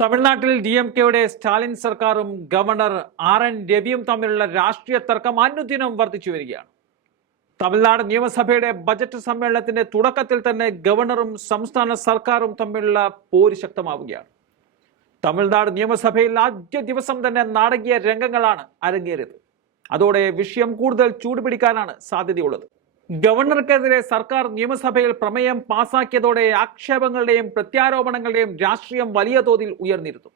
തമിഴ്നാട്ടിൽ DMKയുടെ സ്റ്റാലിൻ സർക്കാരും governor RN രവിയും തമ്മിലുള്ള രാഷ്ട്രീയ തർക്കം അനുദിനം വർദ്ധിച്ചു വരികയാണ്. തമിഴ്നാട് നിയമസഭയുടെ ബജറ്റ് സമ്മേളനത്തിന്റെ തുടക്കത്തിൽ തന്നെ ഗവർണറും സംസ്ഥാന സർക്കാരും തമ്മിലുള്ള പോര് ശക്തമാവുകയാണ്. തമിഴ്നാട് നിയമസഭയിൽ ആദ്യ ദിവസം തന്നെ നാടകീയ രംഗങ്ങളാണ് അരങ്ങേറിയത്. അതോടെ വിഷയം കൂടുതൽ ചൂടുപിടിക്കാനാണ് സാധ്യതയുള്ളത്. ഗവർണർക്കെതിരെ സർക്കാർ നിയമസഭയിൽ പ്രമേയം പാസാക്കിയതോടെ ആക്ഷേപങ്ങളുടെയും പ്രത്യാരോപണങ്ങളുടെയും രാഷ്ട്രീയം വലിയ തോതിൽ ഉയർന്നിരുന്നു.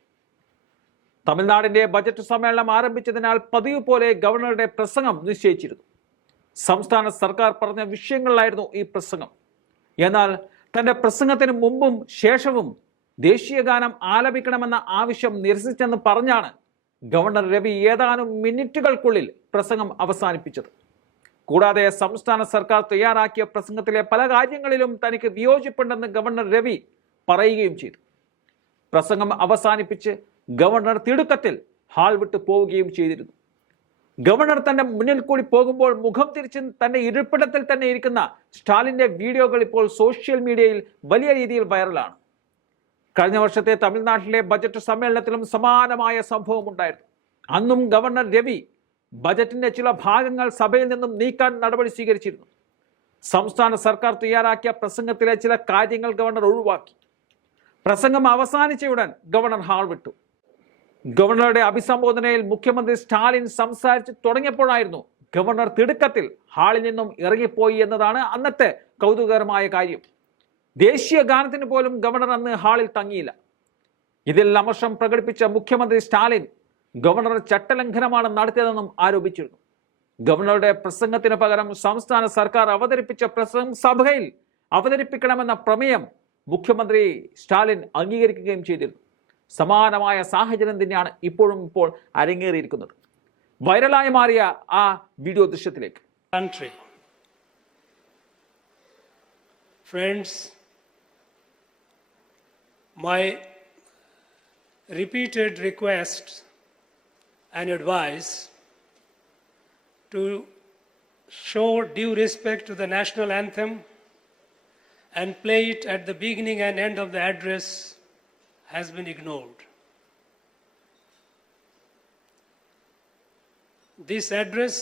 തമിഴ്നാടിന്റെ ബജറ്റ് സമ്മേളനം ആരംഭിച്ചതിനാൽ പതിവ് പോലെ ഗവർണറുടെ പ്രസംഗം നിശ്ചയിച്ചിരുന്നു. സംസ്ഥാന സർക്കാർ പറഞ്ഞ വിഷയങ്ങളിലായിരുന്നു ഈ പ്രസംഗം. എന്നാൽ തന്റെ പ്രസംഗത്തിന് മുമ്പും ശേഷവും ദേശീയ ഗാനം ആലപിക്കണമെന്ന ആവശ്യം നിരസിച്ചെന്ന് പറഞ്ഞാണ് ഗവർണർ രവി ഏതാനും മിനിറ്റുകൾക്കുള്ളിൽ പ്രസംഗം അവസാനിപ്പിച്ചത്. കൂടാതെ സംസ്ഥാന സർക്കാർ തയ്യാറാക്കിയ പ്രസംഗത്തിലെ പല കാര്യങ്ങളിലും തനിക്ക് വിയോജിപ്പുണ്ടെന്ന് ഗവർണർ രവി പറയുകയും ചെയ്തു. പ്രസംഗം അവസാനിപ്പിച്ച് ഗവർണർ തിടുക്കത്തിൽ ഹാൾ വിട്ടു പോവുകയും ചെയ്തിരുന്നു. ഗവർണർ തന്റെ മുന്നിൽ കൂടി പോകുമ്പോൾ മുഖം തിരിച്ച് തന്റെ ഇരിപ്പിടത്തിൽ തന്നെ ഇരിക്കുന്ന സ്റ്റാലിന്റെ വീഡിയോകൾ ഇപ്പോൾ സോഷ്യൽ മീഡിയയിൽ വലിയ രീതിയിൽ വൈറലാണ്. കഴിഞ്ഞ വർഷത്തെ തമിഴ്നാട്ടിലെ ബജറ്റ് സമ്മേളനത്തിലും സമാനമായ സംഭവം ഉണ്ടായിരുന്നു. അന്നും ഗവർണർ രവി ബജറ്റിന്റെ ചില ഭാഗങ്ങൾ സഭയിൽ നിന്നും നീക്കാൻ നടപടി സ്വീകരിച്ചിരുന്നു. സംസ്ഥാന സർക്കാർ തയ്യാറാക്കിയ പ്രസംഗത്തിലെ ചില കാര്യങ്ങൾ ഗവർണർ ഒഴിവാക്കി. പ്രസംഗം അവസാനിച്ചയുടൻ ഗവർണർ ഹാൾ വിട്ടു. ഗവർണറുടെ അഭിസംബോധനയിൽ മുഖ്യമന്ത്രി സ്റ്റാലിൻ സംസാരിച്ച് തുടങ്ങിയപ്പോഴായിരുന്നു ഗവർണർ തിടുക്കത്തിൽ ഹാളിൽ നിന്നും ഇറങ്ങിപ്പോയി എന്നതാണ് അന്നത്തെ കൗതുകകരമായ കാര്യം. ദേശീയ ഗാനത്തിന് പോലും ഗവർണർ അന്ന് ഹാളിൽ തങ്ങിയില്ല. ഇതിൽ അമർഷം പ്രകടിപ്പിച്ച മുഖ്യമന്ത്രി സ്റ്റാലിൻ ഗവർണർ ചട്ടലംഘനമാണ് നടത്തിയതെന്നും ആരോപിച്ചിരുന്നു. ഗവർണറുടെ പ്രസംഗത്തിന് പകരം സംസ്ഥാന സർക്കാർ അവതരിപ്പിച്ച പ്രസംഗം സഭയിൽ അവതരിപ്പിക്കണമെന്ന പ്രമേയം മുഖ്യമന്ത്രി സ്റ്റാലിൻ അംഗീകരിക്കുകയും ചെയ്തിരുന്നു. സമാനമായ സാഹചര്യം തന്നെയാണ് ഇപ്പോൾ അരങ്ങേറിയിരിക്കുന്നത്. വൈറലായി മാറിയ ആ video ദൃശ്യത്തിലേക്ക്. Friends, my repeated requests and advice to show due respect to the national anthem and play it at the beginning and end of the address has been ignored. This address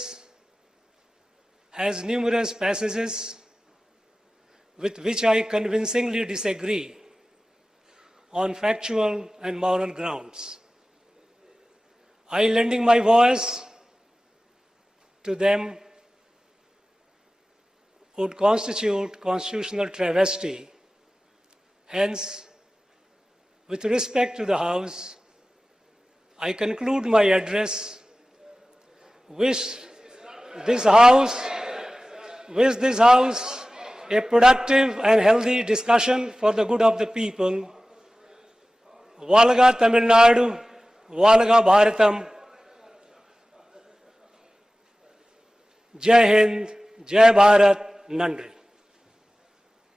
has numerous passages with which I convincingly disagree on factual and moral grounds. I lending my voice to them would constitute constitutional travesty. Hence, with respect to the House, I conclude my address. Wish this House a productive and healthy discussion for the good of the people. Valga Tamil Nadu, Valga Bharatam. Jai Hind, Jai Bharat, Nandri.